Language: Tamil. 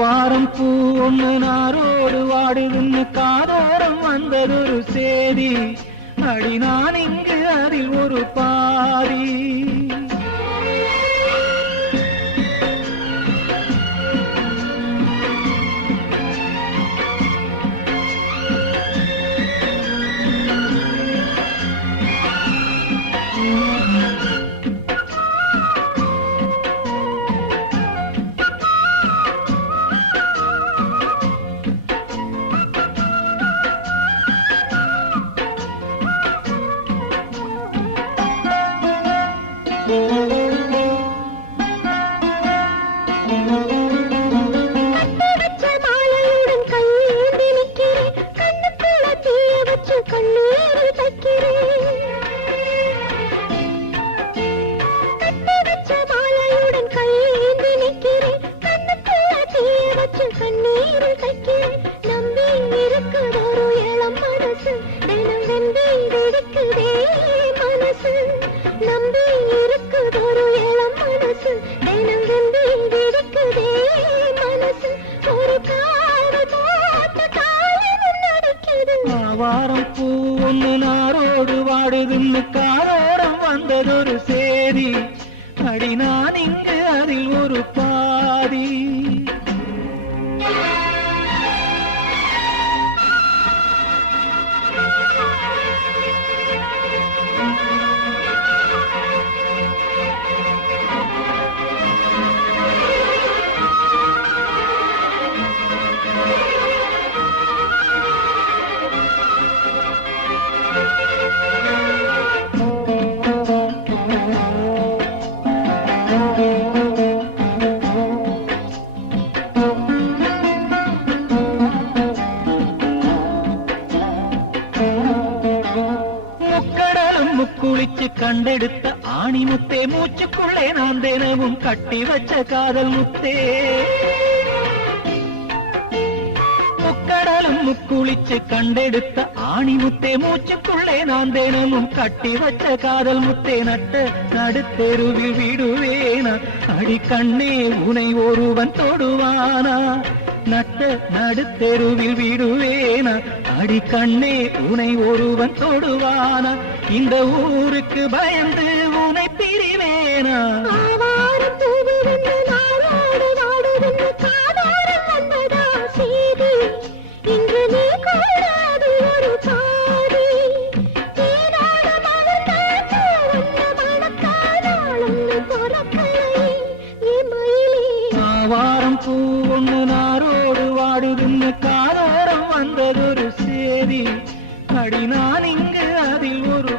வாரம் பூ ஒண்ணு நாரோடு வாடுதுன்னு காதோரம் வந்ததொரு சேதி. அடி நான் இங்கு அதில் ஒரு பாதி. வாரம் பூ ஒண்ணு நாரோடு வாடுதுன்னு காரோரம் வந்ததொரு சேதி. அடி நான் இங்கு அதில் ஒரு பாதி. குளிச்சு கண்டெடுத்த ஆணி முத்தே, மூச்சுக்குள்ளே நான் தினமும் கட்டி வச்ச காதல் முத்தே. முக்கடலும் முக்குளிச்சு கண்டெடுத்த ஆணி முத்தே, மூச்சுக்குள்ளே நான் தினமும் கட்டி வச்ச காதல் முத்தே. நட்ட நடுத்தெருவில் விடுவேனா அடி கண்ணே உனை ஒருவன் தொடுவானா? நட்ட நடுத்தெருவில் விடுவேனா அடி கண்ணே உனை ஒருவன் தொடுவானா? இந்த ஊருக்கு பயந்து உனை பிரிவேனா? வாரம் பூ ஒண்ணு நாரோடு வாடுதுன்னு காதோரம் வந்ததொரு சேதி. அடி நான் இங்கு அதில் ஒரு